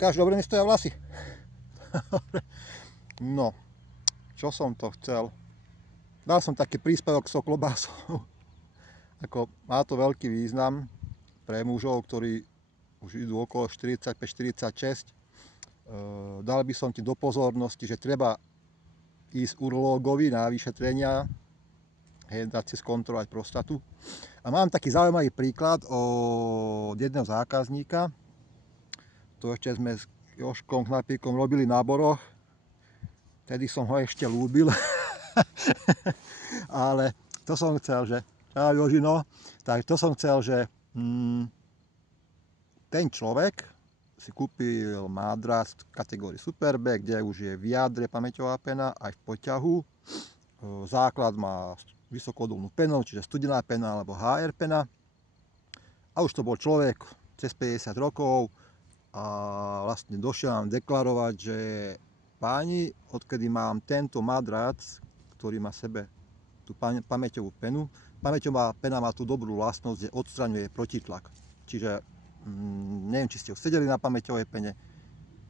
ukáž, dobre mi stoja vlasy. No, čo som to chcel? Dal som taký príspevok s klobásou. Ako, má to veľký význam pre mužov, ktorí už idú okolo 45-46. Dal by som ti do pozornosti, že treba ísť urológovi na vyšetrenia, dať si skontrolovať prostatu. A mám taký zaujímavý príklad od jedného zákazníka. To ešte sme s Jožkom Knapíkom robili na boroch. Vtedy som ho ešte ľúbil. Ale to som chcel, že... Jožino, tak to som chcel, že ten človek si kúpil madrac v kategórii Superbe, kde už je v jadre pamäťová pena aj v poťahu. Základ má vysokoodolnú penu, čiže studená pena alebo HR pena. A už to bol človek cez 50 rokov a vlastne došiel nám deklarovať, že páni, odkedy mám tento madrac, ktorý má v sebe tú pamäťovú penu, pamäťová pena má tú dobrú vlastnosť, že odstraňuje protitlak. Čiže neviem, či ste už sedeli na pamäťovej pene,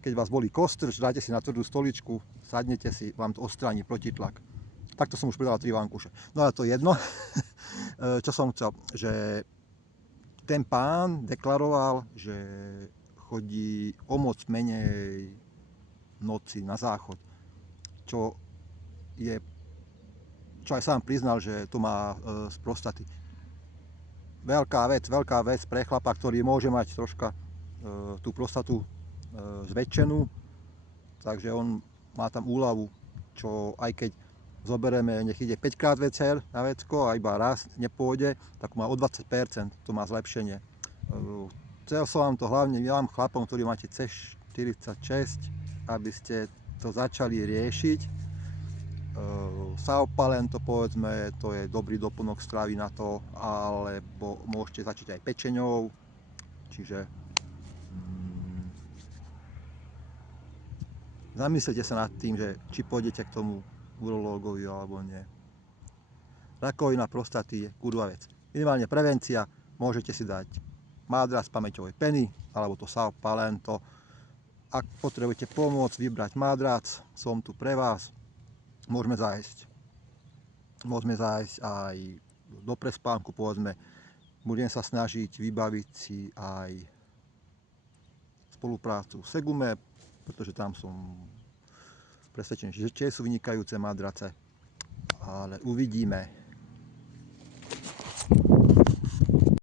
keď vás bolí kostrč, dáte si na tvrdú stoličku, sadnete si, vám to odstráni protitlak. Takto som už pridal 3 vankúše. No ale to je jedno. Čo som chcel, že ten pán deklaroval, že chodí o moc menej noci na záchod, čo aj sám priznal, že to má z prostaty. Veľká vec pre chlapa, ktorý môže mať troška tú prostatu zväčšenú, takže on má tam úľavu, čo aj keď zoberieme, nech ide 5 krát večer na vecko a iba raz nepôjde, tak má o 20%, to má zlepšenie. Chcel som vám to hlavne vám chlapom, ktorí máte C46, aby ste to začali riešiť. Saopalento, povedzme, to je dobrý doplnok stravy na to, alebo môžete začať aj pečeňou, čiže zamyslite sa nad tým, že či pôjdete k tomu urológovi alebo nie. Rakovina prostaty je kurva vec. Minimálne prevencia, môžete si dať madrac pamäťovej peny alebo to Saopalento. Ak potrebujete pomôcť vybrať madrac, som tu pre vás. Môžeme zájsť aj do prespánku, povedzme. Budem sa snažiť vybaviť si aj spoluprácu s Segume, pretože tam som presvedčený, že tie sú vynikajúce madrace. Ale uvidíme.